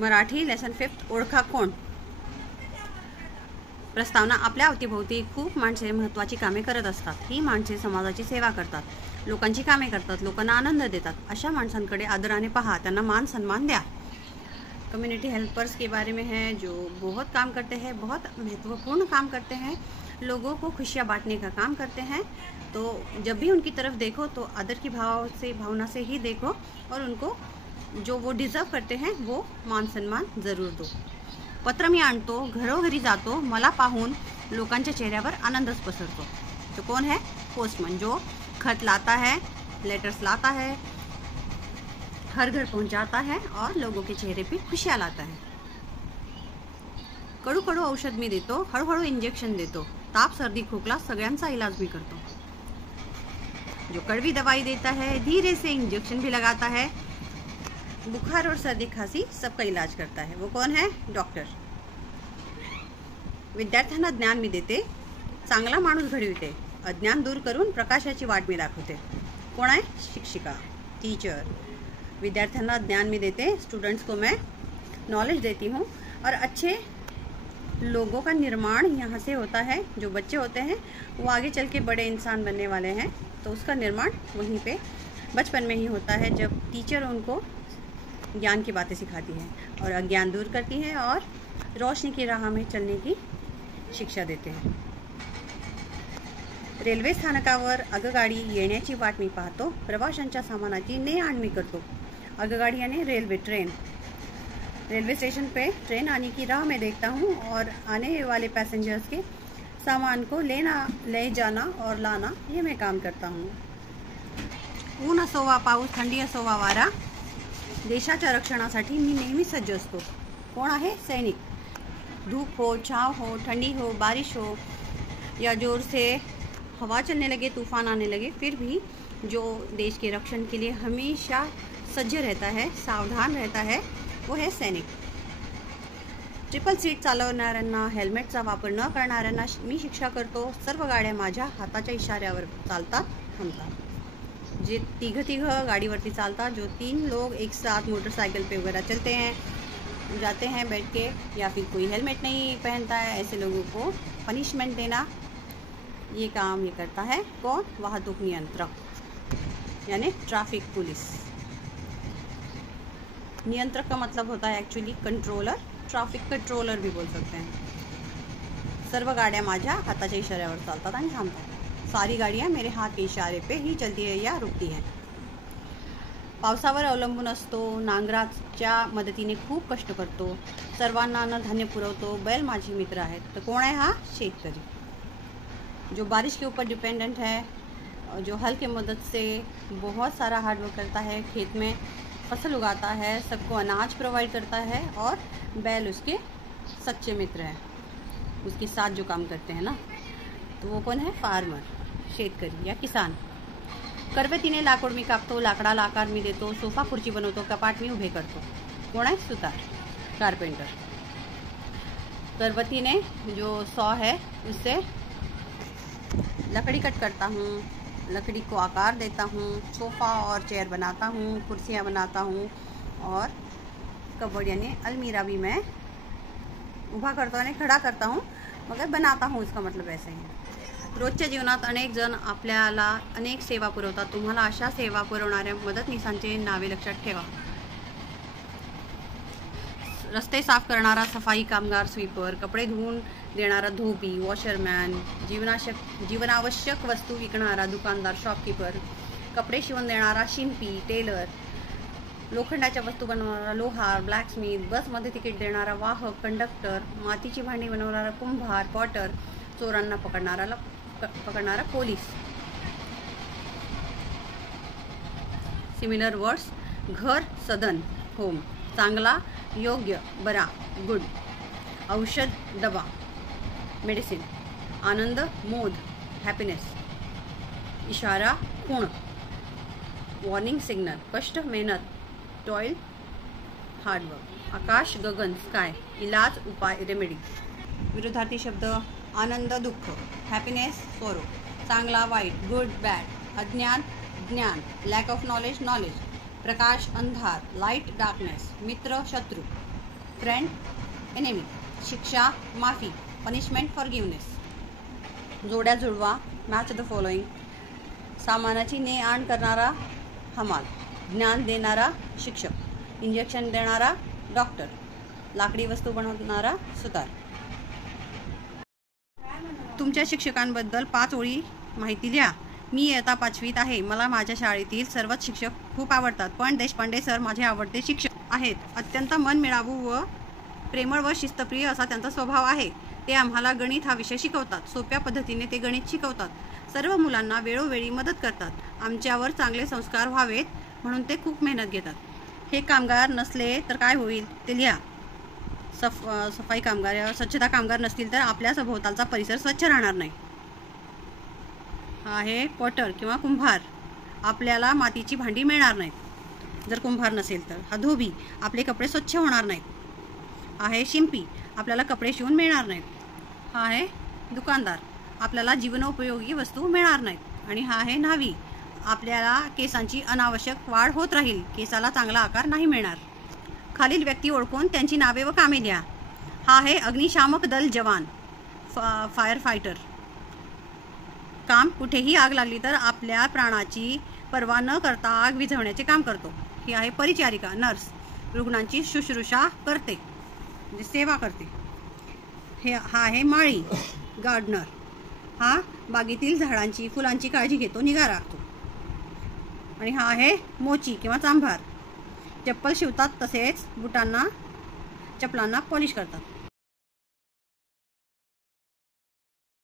Marathi lesson 5 ओळखा कोण. प्रस्तावना. आपल्या अवतीभोवती खूप माणसे महत्त्वाची कामे करत असतात. ही माणसे समाजाची सेवा करतात, लोकांची कामे करतात, लोकांना आनंद देतात. अशा माणसांकडे आदराने पहा, त्यांना मान सन्मान द्या. कम्युनिटी हेल्पर्स के बारे में है, जो बहुत काम करते हैं, बहुत महत्वपूर्ण काम करते हैं, लोगों को खुशियाँ बांटने का काम करते हैं. तो जब भी उनकी तरफ देखो तो आदर की भावना से ही देखो और उनको जो वो डिज़र्व करते हैं वो मान सन्मान ज़रूर दो. पत्र मी आणतो, घरोघरी जातो, मला पाहून लोकांच्या चेहऱ्यावर आनंदच पसरतो. तो कौन है? पोस्टमैन, जो खत लाता है, लेटर्स लाता है, हर घर पहुंचाता है और लोगों के चेहरे पे खुशियाँ लाता है. कडू कडू औषध मी देतो, हळूहळू इंजेक्शन देतो, ताप सर्दी खोकला सगळ्यांचा इलाज मी करतो. जो कड़वी दवाई देता है, धीरे से इंजेक्शन भी लगाता है, बुखार और सर्दी खांसी सबका इलाज करता है. वो कौन है? डॉक्टर. विद्यार्थ्यांना ज्ञान मी देते, चांगला माणूस घडविते, अज्ञान दूर करून प्रकाशाची वाट मी दाखवते. कोण आहे? शिक्षिका, टीचर. विद्यार्थ्यांना ज्ञान मी देते, स्टूडेंट्स को मैं नॉलेज देती हूँ और अच्छे लोगों का निर्माण यहाँ से होता है. जो बच्चे होते हैं वो आगे चल के बड़े इंसान बनने वाले हैं, तो उसका निर्माण वहीं पे बचपन में ही होता है, जब टीचर उनको ज्ञान की बातें सिखाती है और अज्ञान दूर करती है और रोशनी की राह में चलने की शिक्षा देते हैं. रेल्वे स्थानकावर आगगाडी येण्याची वाट मी पाहतो, प्रवाशांच्या सामानाची ने-आण मी करतो. आगगाडी यानी रेलवे, ट्रेन. रेलवे स्टेशन पे ट्रेन आने की राह में देखता हूँ और आने वाले पैसेंजर्स के सामान को ले जाना और लाना, ये मैं काम करता हूँ. ऊन असो वा पाऊस, थंडी असो वा वारा, देशाच्या रक्षणासाठी मी नेहमी सज्ज असतो. कोण आहे? सैनिक. धूप हो, छाँव हो, ठंडी हो, बारिश हो या जोर से हवा चलने लगे, तूफान आने लगे, फिर भी जो देश के रक्षण के लिए हमेशा सज्ज रहता है, सावधान रहता है, वो है सैनिक. ट्रिपल सीट चालवणाऱ्यांना, हेल्मेटचा वापर न करणाऱ्यांना मी शिक्षा करतो. सर्व गाड्या माझ्या हाताच्या इशाऱ्यावर चालतात, थांबतात. जे तिघ गाड़ीवरती चालता, जो 3 लोग एक साथ मोटरसाइकिल पे वगैरह चलते हैं, जाते हैं बैठ के, या फिर कोई हेलमेट नहीं पहनता है, ऐसे लोगों को पनिशमेंट देना, ये काम ये करता है कौन? वाहतूक नियंत्रक यानी ट्रैफिक पुलिस. नियंत्रक का मतलब होता है एक्चुअली कंट्रोलर, ट्रैफिक कंट्रोलर भी बोल सकते हैं. सर्व गाड्या माझ्या हाताच्या इशाऱ्यावर चालतात आणि थांबतात. सारी गाड़ियाँ मेरे हाथ के इशारे पे ही चलती है या रुकती हैं. पावसावर अवलंबून असतो, नांगराच्या मदतीने खूप कष्ट करतो, सर्वांना अन्नधान्य पुरवतो, बैल माझे मित्र आहेत. तर कोण आहे हा? शेतकरी. जो बारिश के ऊपर डिपेंडेंट है, जो हल की मदद से बहुत सारा हार्ड वर्क करता है, खेत में फसल उगाता है, सबको अनाज प्रोवाइड करता है, और बैल उसके सच्चे मित्र हैं, उसके साथ जो काम करते हैं ना, तो वो कौन है? फार्मर, शेतकरी या किसान. करवतीने लाकूड मी कापतो, लाकडाला आकार मी देतो, सोफा खुर्ची बनवतो, कपाट मी उभे करतो. कोण आहे? सुतार, कारपेंटर. करवती ने जो सॉ है उससे लकड़ी कट करता हूँ, लकड़ी को आकार देता हूँ, सोफ़ा और चेयर बनाता हूँ, कुर्सियाँ बनाता हूँ, और कबर्ड यानी अलमीरा भी मैं उभा करता हूँ, खड़ा करता हूँ, मगर बनाता हूँ, इसका मतलब ऐसे ही है. रोजच्या जीवनात अनेक जण आपल्याला अनेक सेवा पुरवतात. तुम्हाला अशा सेवा पुरवणाऱ्या मदतनीसांची नावे लक्षात ठेवा. रस्ते साफ करणारा सफाई कामगार, स्वीपर. कपडे धुवून देणारा धोबी, वॉशरमॅन. जीवनावश्यक वस्तू विकणारा दुकानदार, शॉपकीपर. कपडे शिवून देणारा शिंपी, टेलर. लोखंडाच्या वस्तू बनवणारा लोहार, ब्लॅकस्मिथ. बसमध्ये तिकीट देणारा वाहक, कंडक्टर. मातीची भांडी बनवणारा कुंभार, पॉटर. चोरांना पकडणारा पोलीस. Similar words. घर, सदन, होम. चांगला, योग्य, बरा, गुड. औषध, दवा, मेडिसिन. आनंद, मोद, हॅपीनेस. इशारा, खूण. Warning signal. कष्ट, मेहनत, टॉयल, हार्डवर्क. आकाश, गगन, स्काय. इलाज, उपाय, रेमेडी. विरोधार्थी शब्द. आनंद, दुःख. हॅपीनेस, सोरो. चांगला, वाईट, गुड, बॅड. अज्ञान, ज्ञान. Lack of knowledge, knowledge. प्रकाश, अंधार. Light, darkness. मित्र, शत्रू. फ्रेंड, एनिमी, शिक्षा, माफी, पनिशमेंट, फॉरगिवनेस. जोड्या जुळवा, मॅच द फॉलोइंग. सामानाची ने आण करणारा हमाल, ज्ञान देणारा शिक्षक, इंजेक्शन देणारा डॉक्टर, लाकडी वस्तू बनवणारा सुतार. तुमच्या शिक्षकांबद्दल 5 ओळी माहिती लिहा. मी इयत्ता 5वीत आहे. मला माझ्या शाळेतील सर्वच शिक्षक खूप आवडतात, पण देशपांडे सर माझे आवडते शिक्षक आहेत. अत्यंत मनमिळावू व प्रेमळ व शिस्तप्रिय असा त्यांचा स्वभाव आहे. ते आम्हाला गणित हा विषय शिकवतात. सोप्या पद्धतीने ते गणित शिकवतात. सर्व मुलांना वेळोवेळी मदत करतात. आमच्यावर चांगले संस्कार व्हावेत म्हणून ते खूप मेहनत घेतात. हे कामगार नसले तर काय होईल ते लिहा. सफाई कामगार, स्वच्छता कामगार नसतील तर आपल्या सभोवतालचा परिसर स्वच्छ राहणार नाही. हा आहे पॉटर किंवा कुंभार. आपल्याला मातीची भांडी मिळणार नाहीत जर कुंभार नसेल तर. हा धोबी, आपले कपडे स्वच्छ होणार नाहीत. आहे शिंपी, आपल्याला कपडे शिवून मिळणार नाहीत. हा आहे दुकानदार, आपल्याला जीवनोपयोगी वस्तू मिळणार नाहीत. आणि हा आहे न्हावी, आपल्याला केसांची अनावश्यक वाढ होत राहील, केसाला चांगला आकार नाही मिळणार. खालील व्यक्ती ओळखून त्यांची नावे व कामे लिहा. हा आहे अग्निशामक दल जवान, फायर फायटर. काम, कुठेही आग लागली तर आपल्या प्राणाची पर्वा न करता आग विझवण्याचे काम करतो. ही आहे परिचारिका, नर्स, रुग्णांची शुश्रूषा करते, म्हणजे सेवा करते. हा आहे माळी, गार्डनर. हा बागेतील झाडांची फुलांची काळजी घेतो, निगा राखतो. आणि हा आहे मोची किंवा चांभार, चप्पल शिवतात तसेच चपलांना पॉलिश करतात.